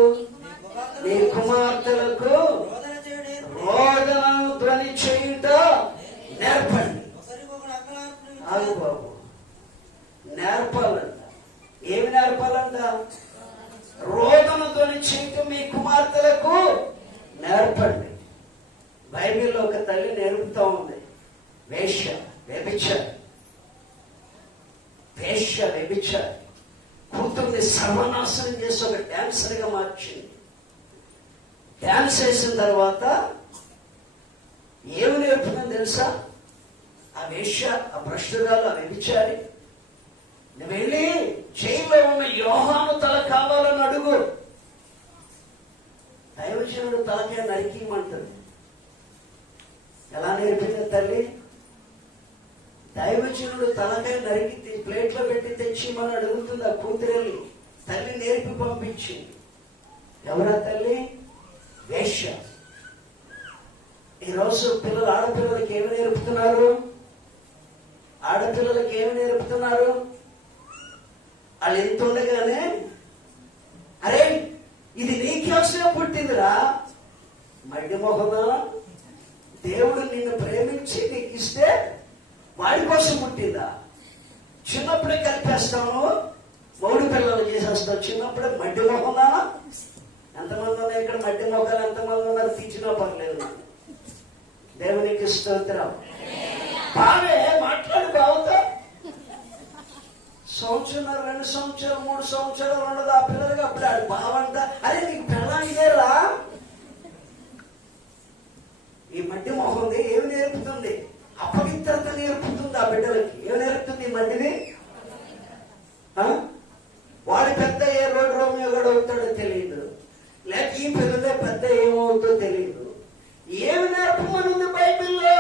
నీ కుమార్తెలకు రోదనను ధ్వని చేయుట నేర్పండి. ఆగు బాబు, నేర్పాలంట. ఏమి నేర్పాలంట? రోదన ధ్వని చేయటం మీ కుమార్తెలకు నేర్పండి. బైబిల్లో ఒక తల్లి నేర్పుతా ఉంది. వేశ్య, వ్యభిచారి, వేశ్య, వ్యభిచారి కూతుర్ని సర్వనాశనం చేసి ఒక డాన్సర్ గా మార్చింది. డాన్స్ వేసిన తర్వాత ఏమి నేర్పుతుందని తెలుసా? ఆ వేశ్య, ఆ భ్రష్టురాలు, ఆ వ్యభిచారి, నువ్వు వెళ్ళి జైల్లో ఉన్న యోహాను తల కావాలని అడుగు. దైవజనుడు తలకే నరికిమంటుంది. ఎలా నేర్పింది తల్లి? దైవజనుడు తలకాయ నరికి ప్లేట్లో పెట్టి తెచ్చిమని అడుగుతుంది ఆ కూతురెళ్ళి. తల్లి నేర్పి పంపించింది. ఎవరా తల్లి? వేశ్య. ఈరోజు పిల్లలు, ఆడపిల్లలకి ఏమి నేర్పుతున్నారు? ఆడపిల్లలకి ఏమి నేర్పుతున్నారు? వాళ్ళు ఎంత ఉండగానే, అరే ఇది నీకోసమే పుట్టిందిరా, మడ్డి మొహమా, దేవుడు నిన్ను ప్రేమించి నీకు ఇస్తే వాడి కోసం పుట్టిందా? చిన్నప్పుడే కలిపేస్తాము, మౌడి పిల్లలు చేసేస్తాం. చిన్నప్పుడే మడ్డి మొహమా. ఎంతమంది ఉన్నాయి ఇక్కడ మడ్డి మొక్కలు? ఎంతమంది ఉన్నారు? తీర్చినా పర్లేదు. దేవునికి స్తోత్రం. బావే మాట్లాడు, బావుతా. సంవత్సరం, 2 సంవత్సరాలు, 3 సంవత్సరాలు ఉండదు ఆ పిల్లలకి. అప్పుడు ఆడు బావంట. అరే నీకు పిల్లరా? ఈ మడ్డి మొహంది ఏమి నేర్పుతుంది? అపవిత్రత నేర్పుతుంది ఆ బిడ్డలకి. ఏమి నేర్పుతుంది ఈ మడ్డిని? వాడి పెద్ద ఏ రోడ్డు రోమియో కూడా అవుతాడో తెలియదు, లేక ఈ పిల్లలే పెద్ద ఏమవుతుందో తెలియదు. ఏమి నేర్పమనుంది బైబిల్లో?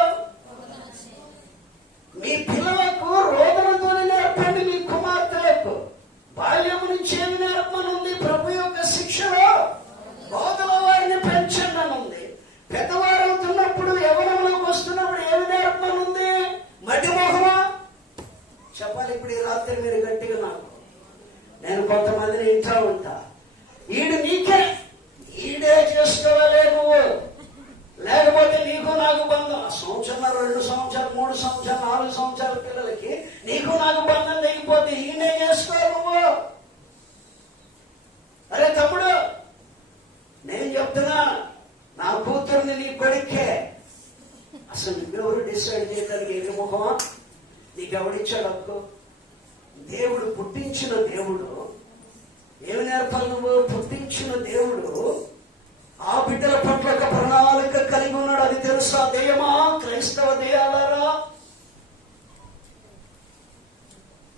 మీ పిల్లలకు రోదనతోనే నేర్పండి. మీ కుమార్తెలకు బాల్యం నుంచి ఏమి నేర్పమనుంది? ప్రభు యొక్క శిక్షలో బోధన వారిని పెంచండి అనుంది. పెద్దవారు అవుతున్నప్పుడు, యవ్వనంలోకి వస్తున్నప్పుడు ఏమి నేర్పమనుంది? మడ్డి మోహమా? చెప్పాలి ఇప్పుడు ఈ రాత్రి మీరు గట్టిగా. నాకు నేను కొంతమందిని ఇంట్లో ఉంటా, ఈడు నీకే, ఈడే చేసుకోవాలే నువ్వు, లేకపోతే నీకు నాకు బంధం. సంవత్సరం, 2 సంవత్సరాలు, 3 సంవత్సరాలు, 4 సంవత్సరాల పిల్లలకి నీకు నాకు బంధం లేకపోతే ఈయనే చేసుకో నువ్వు. అరే తమ్ముడు, నేను చెప్తున్నా, నా కూతుర్ని నీ కొడుకే. అసలు నువ్వెవరు డిసైడ్ చేయడానికి? ఏమి ముఖమా? నీకెవడిచ్చాడు హక్కు? దేవుడు, పుట్టించిన దేవుడు. ఏమి నేర్పాలి నువ్వు? పుట్టించిన దేవుడు ఆ బిడ్డల పట్ల ఒక ప్రణాళిక కలిగి ఉన్నాడు. అది తెలుసా? దెయ్యమా, క్రైస్తవ దెయ్యాలారా?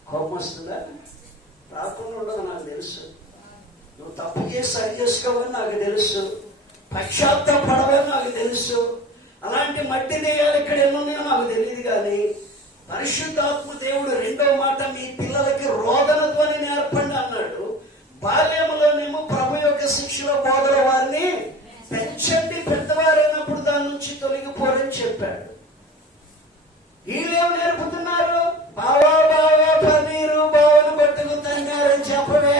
కోపం వస్తుందా? రాకుండా ఉండదు నాకు తెలుసు. నువ్వు తప్పు చేసి సరి చేసుకోవని నాకు తెలుసు. పశ్చాత్తాపడవని నాకు తెలుసు. అలాంటి మట్టి దెయ్యాలు ఇక్కడ ఎన్నున్నాయో నాకు తెలియదు. కానీ పరిశుద్ధాత్మ దేవుడు రెండో మాట, మీ పిల్లలకి రోదన ధ్వని నేర్పండి అన్నాడు. బాల్యంలోనేమో ప్రభు యొక్క శిక్షలో బోధన వారిని పెంచండి, పెద్దవారైనప్పుడు దాని నుంచి తొలగిపోరని చెప్పాడు. వీళ్ళేమి నేర్పుతున్నారు? బావా బావా పన్నీరు బావను పట్టుకు తన్నారని చెప్పవే.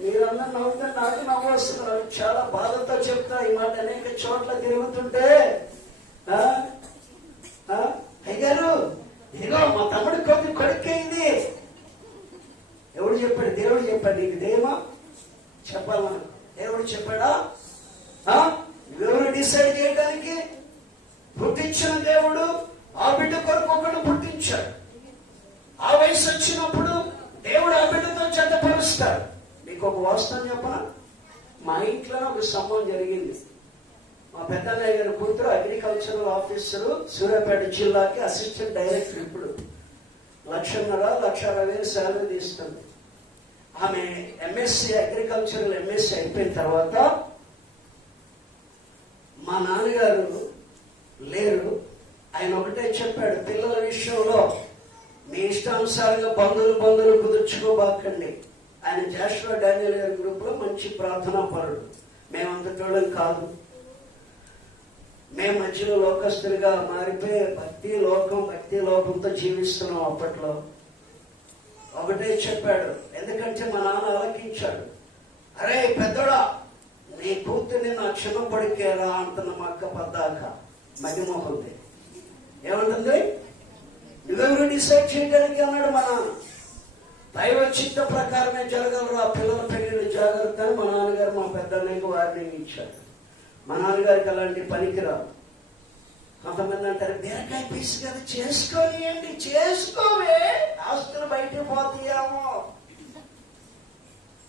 మీరందరూ నవ్వుతా, నాకు నవ్వు వస్తున్నారు. చాలా బాధతో చెప్తా ఈ మాట. అనేక చోట్ల తిరుగుతుంటే, అయ్యారు ఇదిగో మా తమ్ముడి కొడుకైంది. ఎవడు చెప్పాడు? దేవుడు చెప్పాడు. నీకు దేమా చెప్పాల? దేవుడు చెప్పాడా? ఎవరు డిసైడ్ చేయడానికి? పుట్టించిన దేవుడు ఆ బిడ్డ కొరకు ఒకడు పుట్టించాడు. ఆ వయసు వచ్చినప్పుడు దేవుడు ఆ బిడ్డతో జతపరుస్తాడు. మీకు ఒక వాస్తవం చెప్పనా? మా ఇంట్లో ఒక సంభవం జరిగింది. మా పెద్దన్నయ్య గారి కూతురు అగ్రికల్చరల్ ఆఫీసరు, సూర్యాపేట జిల్లాకి అసిస్టెంట్ డైరెక్టర్. ఇప్పుడు 1,50,000, 1,60,000 శాలరీ తీస్తుంది. ఆమె ఎంఎస్సి అగ్రికల్చరల్ ఎంఎస్సి అయిపోయిన తర్వాత మా నాన్నగారు లేరు. ఆయన ఒకటే చెప్పాడు, పిల్లల విషయంలో మీ ఇష్టానుసారంగా బంధువులు కుదుర్చుకోబాకండి. ఆయన జాషువా డానియల్ గారి గ్రూప్ లో మంచి ప్రార్థనా పరుడు. మేమంతటోళ్ళం కాదు. మేము మధ్యలో లోకస్తులుగా మారిపోయి భక్తి లోకంతో జీవిస్తున్నాం. అప్పట్లో ఒకటే చెప్పాడు, ఎందుకంటే మా నాన్న ఆలకించాడు. అరే పెద్దోడా, నీ కూతుర్ని నా చిన్న కొడుకేరా అంటున్న మా అక్క పద్దాక మధ్యమోహంది. ఏమంటుంది, నువ్వెవరు డిసైడ్ చేయడానికి అన్నాడు మా నాన్న. దైవ చిత్త ప్రకారమే జరగలరు ఆ పిల్లల పెళ్లి జాగ్రత్త అని మా నాన్నగారు మా పెద్దన్నయ్యకు వార్నింగ్ ఇచ్చాడు. మా నాన్నగారికి అలాంటి పనికిరాదు. కొంతమంది అంటారు, బీరకాయ పీసు కదా చేసుకోనియండి, చేసుకోవే, ఆస్తులు బయటకు పోతాయేమో.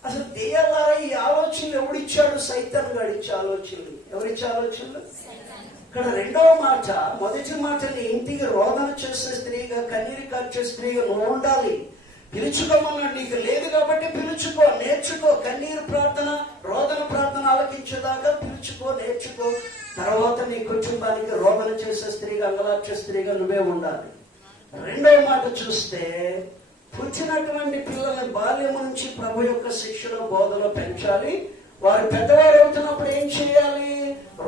అసలు దెయ్యాలారా ఈ ఆలోచనలు ఎవడిచ్చాడు? సైతాన్ గారు ఇచ్చే ఆలోచనలు. ఎవరిచ్చే ఆలోచనలు? ఇక్కడ రెండవ మాట, మొదటి మాటని ఇంటికి రోదన చేసే స్త్రీగా, కన్నీరు కార్చే స్త్రీగా నువ్వు ఉండాలి. పిలుచుకోమన్నాడు. నీకు లేదు కాబట్టి పిలుచుకో, నేర్చుకో. కన్నీరు ప్రార్థన, రోదన ప్రార్థన ఆలకించేదాకా పిలుచుకో, నేర్చుకో. తర్వాత నీ కుటుంబానికి రోదన చేసే స్త్రీగా, అంగలార్చే స్త్రీగా నువ్వే ఉండాలి. రెండవ మాట చూస్తే, పుట్టినటువంటి పిల్లల్ని బాల్యం నుంచి ప్రభు యొక్క శిక్షలో బోధలో పెంచాలి. వారు పెద్దవారు అవుతున్నప్పుడు ఏం చేయాలి?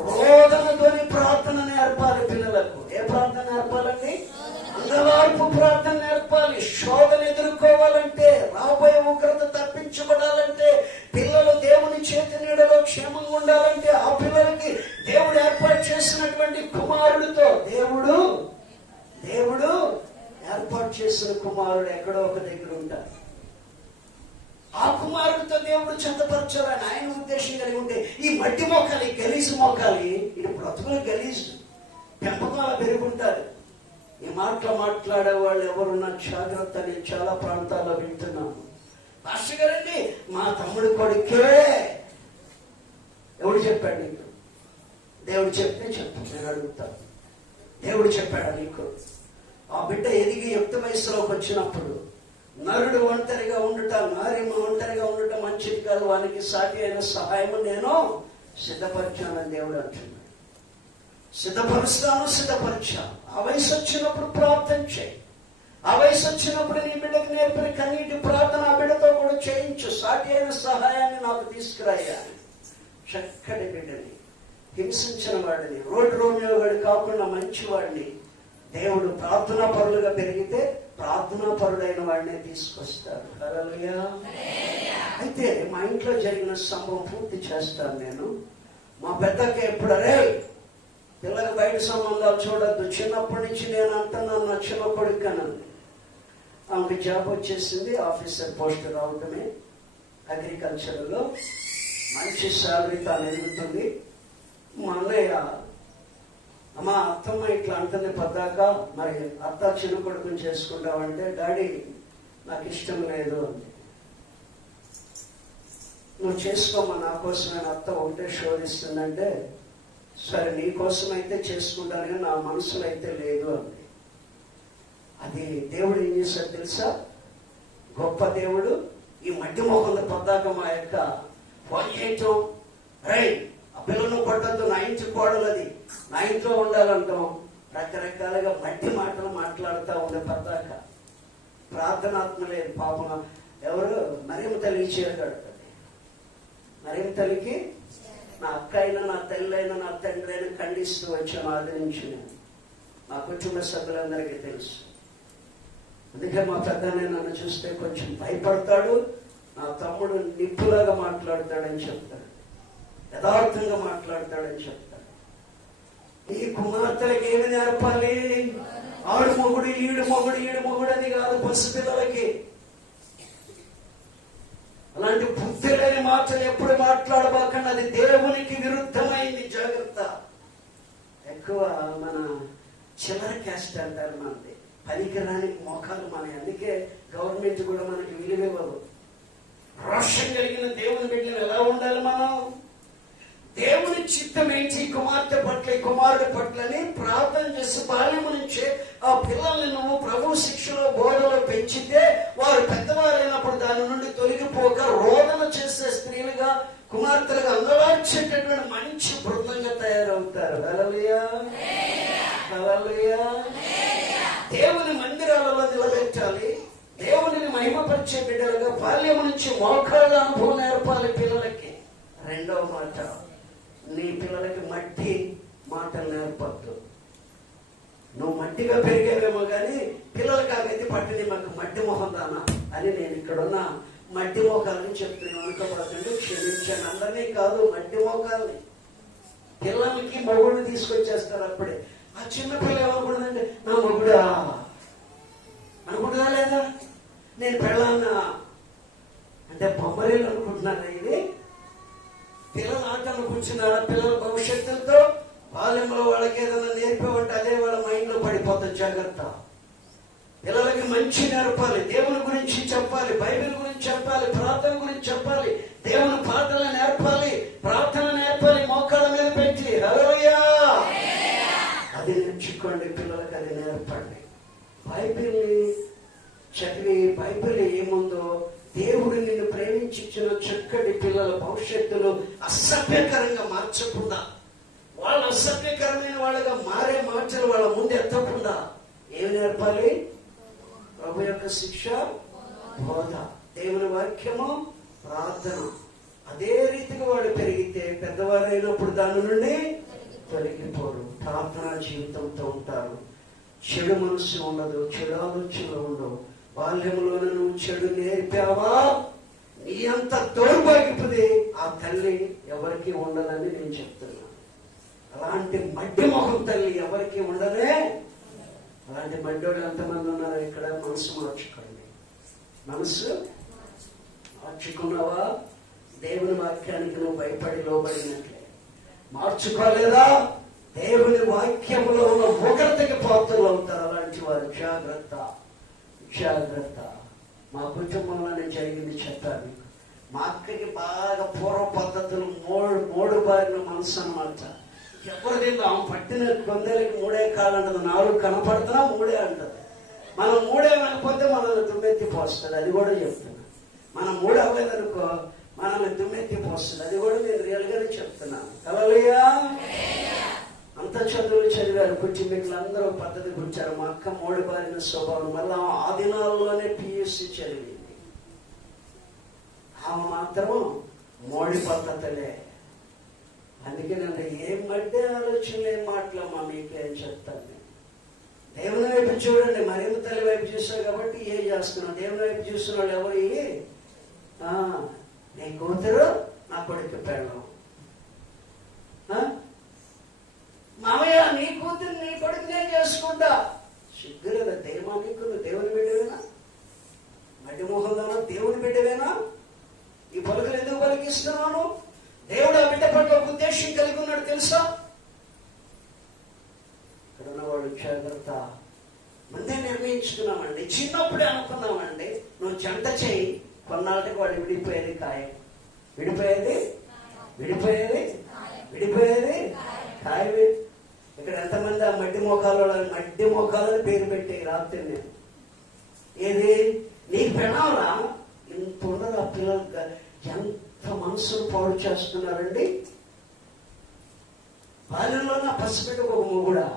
రోదనతోని ప్రార్థన నేర్పాలి పిల్లలకు. ఏ ప్రార్థన నేర్పాలండి? అంగలార్పు ప్రార్థన నేర్పాలి. శోధన ఎదుర్కోవాలంటే, రాబోయే ఉగ్రత తప్పించబడాలంటే, పిల్లలు దేవుని చేతి నీడలో క్షేమంగా ఉండాలంటే, ఆ పిల్లలకి దేవుడు ఏర్పాటు చేసినటువంటి కుమారుడితో దేవుడు ఏర్పాటు చేసిన కుమారుడు ఎక్కడో ఒక దగ్గర ఉంటారు. ఆ కుమారుడితో దేవుడు చెంతపరచాలని ఆయన ఉద్దేశం కలిగి ఉంటే, ఈ మట్టి మొక్కలు, ఈ గలీజు మొక్కలు, ఇది బ్రతుకులు గలీజు, పెంపకాలు పెరుగుంటారు. ఈ మాటలు మాట్లాడే వాళ్ళు ఎవరున్నా జాగ్రత్త అని చాలా ప్రాంతాల్లో వింటున్నాను. పాస్టర్ గారండి, మా తమ్ముడు కొడుకే. ఎవడు చెప్పాడు నీకు? దేవుడు చెప్తే చెప్పు, నేను అడుగుతాను. దేవుడు చెప్పాడా నీకు? ఆ బిడ్డ ఎదిగి యుక్త వయసులోకి వచ్చినప్పుడు నరుడు ఒంటరిగా ఉండుట, నారిమ ఒంటరిగా ఉండుట మంచిది కాదు, వానికి సాటి అయిన సహాయము నేను సిద్ధపరిచానని దేవుడు అంటున్నాడు. సిద్ధపరిచాను. ఆ వయసు వచ్చినప్పుడు ప్రార్థన చేయి. ఆ వయసు వచ్చినప్పుడు నీ బిడ్డకు నేర్పిన కన్నీటి ప్రార్థన ఆ బిడ్డతో కూడా చేయించు. సాటి అయిన సహాయాన్ని నాకు తీసుకురాయాలి. చక్కటి బిడ్డని, హింసించిన వాడిని, రోడ్డు రోమియో వాడు కాకుండా మంచివాడిని దేవుడు ప్రార్థనా పరులుగా పెరిగితే ప్రార్థనా పరుడైన వాడినే తీసుకొస్తాడు. హల్లెలూయా. అయితే మా ఇంట్లో జరిగిన సంభవం పూర్తి చేస్తాను నేను. మా పెద్దకి ఎప్పుడు, అరే పిల్లలకు బయట సంబంధాలు చూడద్దు, చిన్నప్పటి నుంచి నేను అంటున్నాను నా చిన్న కొడుకు అన్నది. ఆమెకు జాబ్ వచ్చేసింది, ఆఫీసర్ పోస్ట్ రావటమే, అగ్రికల్చర్లో మంచి శాలరీ తాను ఎదుగుతుంది. మా అన్నయ్య, అమ్మా అత్తమ్మ ఇట్లా అంటుంది పద్దాక, మరి అత్త చిన్న కొడుకుని చేసుకుంటావంటే, డాడీ నాకు ఇష్టం లేదు అంది. నువ్వు చేసుకోమా, నా కోసమైన అత్త ఒకటే శోధిస్తుందంటే, సరే నీ కోసమైతే చేసుకుంటాను కానీ నా మనసులో అయితే లేదు అంది. అది దేవుడు ఏం చేశాడు తెలుసా? గొప్ప దేవుడు. ఈ మధ్య మోహంలో పద్దాక మా యొక్క ఫోన్ చేయటం, రై ఆ పిల్లలను కొట్టద్దు, నా ఇంటి కోడలు, అది నా ఇంట్లో ఉండాలంటాం. రకరకాలుగా మట్టి మాటలు మాట్లాడుతూ ఉండే పద్దాక. ప్రార్థనాత్మ లేదు పాపం. ఎవరు? మరియమ్మ తల్లి చేరుగడుతుంది. మరియమ్మ తల్లికి నా అక్క అయినా, నా తల్లి అయినా, నా తండ్రి అయినా ఖండిస్తూ వచ్చాను ఆదరించి. మా కుటుంబ సభ్యులందరికీ తెలుసు. అందుకే మా పెద్దనే నన్ను చూస్తే కొంచెం భయపడతాడు. నా తమ్ముడు నిప్పులాగా మాట్లాడతాడని చెప్తాడు, యథార్థంగా మాట్లాడతాడని చెప్తాడు. ఈ కుమార్తెలకి ఏమి నేర్పాలి? ఆడు మొగుడు, ఈడు మొగుడు అని కాదు, పసిపిల్లలకి అలాంటి బుద్ధి లేని మాటలు ఎప్పుడు మాట్లాడబాకండి. అది దేవునికి విరుద్ధమైంది. జాగ్రత్త. ఎక్కువ మన చిల్లర క్యాస్ట్ అంటారు మనది, పనికిరాని మోకాలు మనవి. అందుకే గవర్నమెంట్ కూడా మనకి విలువివ్వదు. రోషం కలిగిన దేవుని బిడ్డలు ఎలా ఉండాలి మనం? దేవుని చిత్తం ఏంటి కుమార్తె పట్ల కుమారుడి పట్లని ప్రార్థన చేసి బాల్యం నుంచే ఆ పిల్లల్ని నువ్వు ప్రభు శిక్షలో బోధలో పెంచితే వారు పెద్దవారైనప్పుడు దాని నుండి తొలగిపోక రోదన చేసే స్త్రీలుగా కుమార్తెలుగా అంగలార్చేటటువంటి మంచి బృందంగా తయారవుతారు. హల్లెలూయా, హల్లెలూయా. దేవుని మందిరాలలో నిలబెట్టాలి, దేవుని మహిమపరిచే బిడ్డలుగా బాల్యం నుంచి మోకాళ్ళ అనుభవం నేర్పాలి పిల్లలకి. రెండవ మాట, నీ పిల్లలకి మట్టి మాటలు నేర్పద్దు. నువ్వు మట్టిగా పెరిగేవేమో కానీ పిల్లలకి ఆ గది పట్టిని మాకు మట్టి మొహం దానా అని నేను ఇక్కడున్న మట్టి మోకాలని చెప్తున్నాను. అనుకోబోతుంటే క్షమించాను, అందరినీ కాదు, మట్టి మోకాలని. పిల్లలకి మొగుడిని తీసుకొచ్చేస్తారు అప్పుడే. ఆ చిన్న పిల్ల ఏమనుకుంటుందంటే నా మొగుడా అనుకుంటుందా లేదా, నేను పెళ్ళాన్నా అంటే బొమ్మరీలు అనుకుంటున్నారా? ఇది పిల్లల ఆటలు కూర్చున్నారా? పిల్లల భవిష్యత్తులతో బాల్యంలో వాళ్ళకి ఏదైనా నేర్పేవంటే అదే వాళ్ళ మైండ్ లో పడిపోతుంది. జాగ్రత్త. పిల్లలకి మంచి నేర్పాలి, దేవుని గురించి చెప్పాలి, బైబిల్ గురించి చెప్పాలి, ప్రార్థన గురించి చెప్పాలి, దేవుని పాటలు నేర్పాలి, ప్రార్థన నేర్పాలి, మోకాళ్ళ మీద పెట్టి. హల్లెలూయా. అది నేర్చుకోండి, పిల్లలకి అది నేర్పండి. బైబిల్ని చదివి బైబిల్ ఏముందో, దేవుడు నిన్ను ప్రేమించిన చక్కటి పిల్లల భవిష్యత్తులో అసభ్యకరంగా మార్చకుండా, వాళ్ళు అసభ్యకరమైన వాళ్ళగా మారే మాటలు వాళ్ళ ముందు ఎత్తకుండా ఏమి నేర్పాలి? ప్రభు యొక్క శిక్ష, బోధ, దేవుని వాక్యము, ప్రార్థన. అదే రీతిగా వాడు పెరిగితే పెద్దవారైనప్పుడు దాని నుండి తొలగిపోరు. ప్రార్థనా జీవితంతో ఉంటారు. చెడు మనసు ఉండదు, చెడు ఆలోచనలు ఉండవు. బాల్యంలోనే నువ్వు చెడు నేర్పావా, నీ అంత దౌర్భాగ్యపది ఆ తల్లి ఎవరికి ఉండదని నేను చెప్తున్నాను. అలాంటి మడ్డి మొహం తల్లి ఎవరికి ఉండదే. అలాంటి మడ్డోడు ఎంతమంది ఉన్నారో ఇక్కడ. మనసు మార్చుకోండి. మనసు మార్చుకున్నావా? దేవుని వాక్యానికి నువ్వు భయపడి లోబడినట్లే. మార్చుకోలేదా? దేవుని వాక్యంలో ఉన్న ఉగ్రతకి పాత్రలు అవుతారు అలాంటి వారు. జాగ్రత్త, జాగ్రత్త. మా కుటుంబంలోనే జరిగింది చెప్పాను. మా అక్కకి బాగా పూర్వ పద్ధతులు మూడు బారిన మనసు అన్నమాట. ఎవరిది ఆమె పట్టిన కొందరికి 3 కాళ్ళు అంటది, 4 కనపడుతున్నా 3 అంటది. మనం 3 వెళ్ళిపోతే మనల్ని దుమ్మెత్తి పోస్తుంది. అది కూడా చెప్తున్నా. మనం 3 అవ్వలేదనుకో మనల్ని దుమ్మెత్తి పోస్తుంది. అది కూడా నేను రియల్ గానే చెప్తున్నాను. హల్లెలూయా. అంత చదువులు చదివారు, కుటుంబీకులు అందరూ పద్ధతి కూర్చారు. మా అక్క 3 బారిన స్వభావం. మళ్ళీ ఆ దినాల్లోనే PUC చదివింది. ఆమె మాత్రం 3 పద్ధతులే. అందుకేనంటే ఏం మధ్య ఆలోచనలు, ఏం మాటలమ్మా మీకు ఏం చెప్తాను నేను. దేవుని వైపు చూడండి. మరేమో తల్లి వైపు చూస్తావు కాబట్టి ఏం చేస్తున్నావు. దేవుని వైపు చూస్తున్న వాళ్ళు ఎవరు? నీ కూతురు నా కొడుకు పెళ్ళం. మామయ్య నీ కూతురు నీ కొడుకు నేను చేసుకుంటా. సిగ్గులేదా? దేమా నీకు? నువ్వు దేవుని బిడ్డవేనా? మడ్డి మోహంలోనా? దేవుని బిడ్డవేనా? ఈ పలుకులు ఎందుకు పలికిస్తున్నాను? దేవుడు ఆ బిడ్డ పట్ల ఒక ఉద్దేశం కలిగి ఉన్నాడు తెలుసా? ఇక్కడ ఉన్నవాడు జాగ్రత్త. ముందే నిర్ణయించుకున్నామండి, చిన్నప్పుడే అనుకున్నామండి, నువ్వు జంట చేయి, కొన్నాళ్ళకి వాడు విడిపోయేది ఖాయం. విడిపోయేది ఖాయమే. ఇక్కడ ఎంతమంది ఆ మడ్డి మోకాలని పేరు పెట్టే రాత్రి నేను. ఏది నీకు పెనాలా? ఇంత ఉండదు ఆ పిల్లలు. ఎంత మనసును పాడు చేస్తున్నారండి. బాల్యంలో నా పసిబిడ్డకు ఒక మొగుడా